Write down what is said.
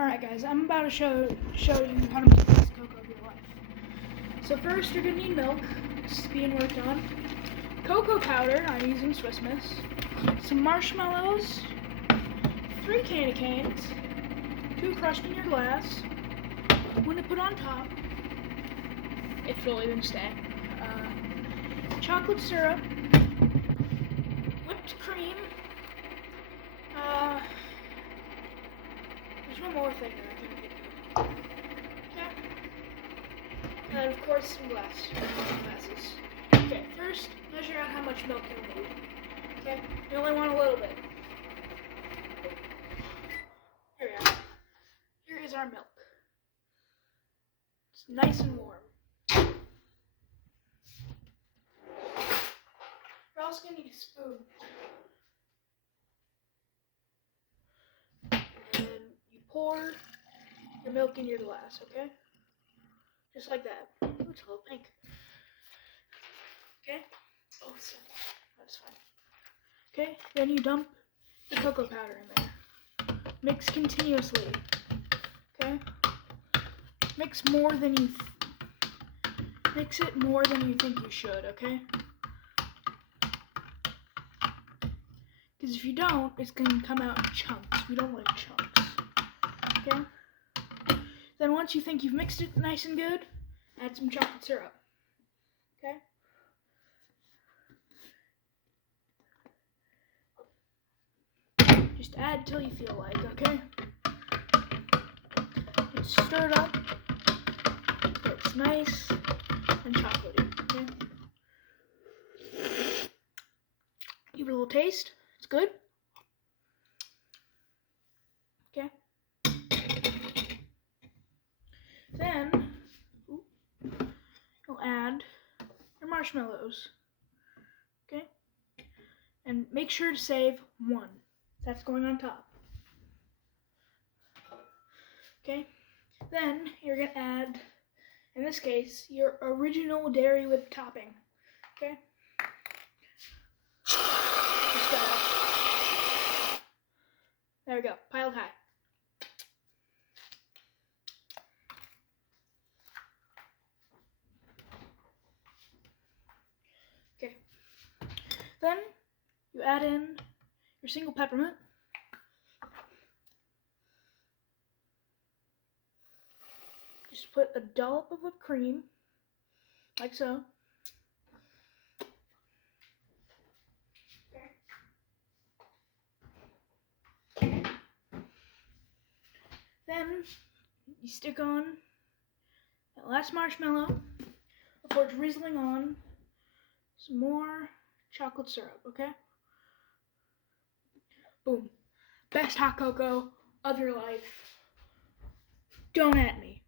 Alright guys, I'm about to show you how to make the best cocoa of your life. So first you're going to need milk. This is being worked on. Cocoa powder, I'm using Swiss Miss. Some marshmallows. 3 candy canes. 2 crushed in your glass. 1 to put on top, if it'll even stay. Chocolate syrup. Whipped cream. There's one more thing that I can think of. Okay. And of course some glasses. Okay, first measure out how much milk you'll need. Okay, you only want a little bit. Here we are. Here is our milk. It's nice and warm. We're also going to need a spoon. And you pour your milk in your glass, okay? Just like that. Ooh, it's a little pink. Okay? Oh, sorry. That's fine. Okay, then you dump the cocoa powder in there. Mix continuously. Okay? Mix it more than you think you should, okay? Because if you don't, it's going to come out in chunks. We don't like chunks. Okay? Then once you think you've mixed it nice and good, add some chocolate syrup. Okay? Just add till you feel like, okay? It's stirred up. It's nice and chocolatey, okay? Give it a little taste. It's good. Okay? Then, you'll add your marshmallows. Okay? And make sure to save 1. That's going on top. Okay? Then, you're going to add, in this case, your original Dairy Whip topping. Okay? Just there we go, piled high. Okay. Then you add in your single peppermint. Just put a dollop of whipped cream, like so. Then you stick on that last marshmallow before drizzling on some more chocolate syrup, okay? Boom. Best hot cocoa of your life. Don't at me.